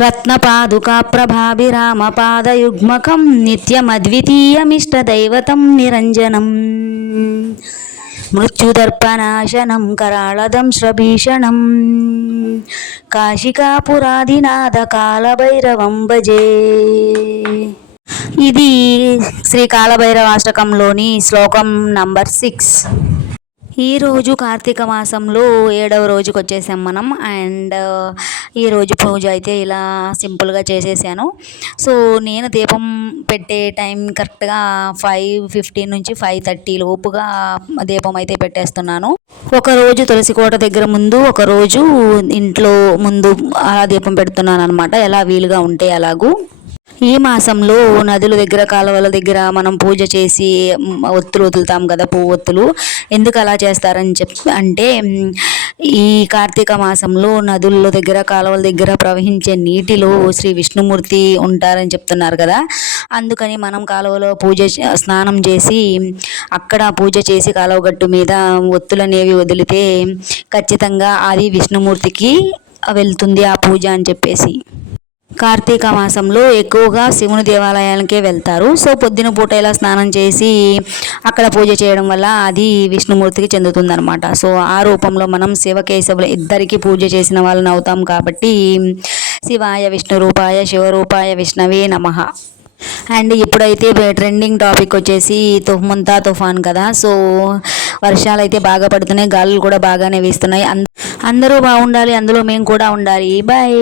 रत्नपादुकाप्रभाभिरामपादयुग्मकं नित्यमद्वितीयमिष्टदैवतं निरञ्जनं मृत्युदर्पनाशनं कराळदंश्रभीषणं काशिकापुरादिनाथकालभैरवं भजे. ఇది శ్రీ కాలభైరవాష్టకంలోని శ్లోకం నంబర్ 6. ఈరోజు కార్తీక మాసంలో 7వ రోజుకి వచ్చేసాం మనం. అండ్ ఈరోజు పూజ అయితే ఇలా సింపుల్గా చేసేసాను. సో నేను దీపం పెట్టే టైం కరెక్ట్గా 5:15 నుంచి 5:30 లోపుగా దీపం అయితే పెట్టేస్తున్నాను. ఒకరోజు తులసి కోట దగ్గర ముందు, ఒకరోజు ఇంట్లో ముందు అలా దీపం పెడుతున్నాను అనమాట, ఎలా వీలుగా ఉంటే అలాగూ. ఈ మాసంలో నదుల దగ్గర, కాలువల దగ్గర మనం పూజ చేసి ఒత్తులు వదులుతాం కదా, పువ్వు ఒత్తులు. ఎందుకు అలా చేస్తారని అంటే ఈ కార్తీక మాసంలో నదుల దగ్గర, కాలువల దగ్గర ప్రవహించే నీటిలో శ్రీ విష్ణుమూర్తి ఉంటారని చెప్తున్నారు కదా. అందుకని మనం కాలువలో స్నానం చేసి అక్కడ పూజ చేసి కాలువ గట్టు మీద ఒత్తులు అనేవి వదిలితే ఖచ్చితంగా అది విష్ణుమూర్తికి వెళ్తుంది ఆ పూజ అని చెప్పేసి. కార్తీక మాసంలో ఎక్కువగా శివుని దేవాలయాలకే వెళ్తారు. సో పొద్దున పూట ఇలా స్నానం చేసి అక్కడ పూజ చేయడం వల్ల అది విష్ణుమూర్తికి చెందుతుందనమాట. సో ఆ రూపంలో మనం శివకేశవుల ఇద్దరికి పూజ చేసిన వాళ్ళని అవుతాం కాబట్టి శివాయ విష్ణు రూపాయ శివరూపాయ విష్ణవే నమః. అండ్ ఇప్పుడైతే ట్రెండింగ్ టాపిక్ వచ్చేసి ముంతా తుఫాన్ కదా. సో వర్షాలు అయితే బాగా పడుతున్నాయి, గాలులు కూడా బాగానే వీస్తున్నాయి. అందరూ బాగుండాలి, అందులో మేము కూడా ఉండాలి. బాయ్.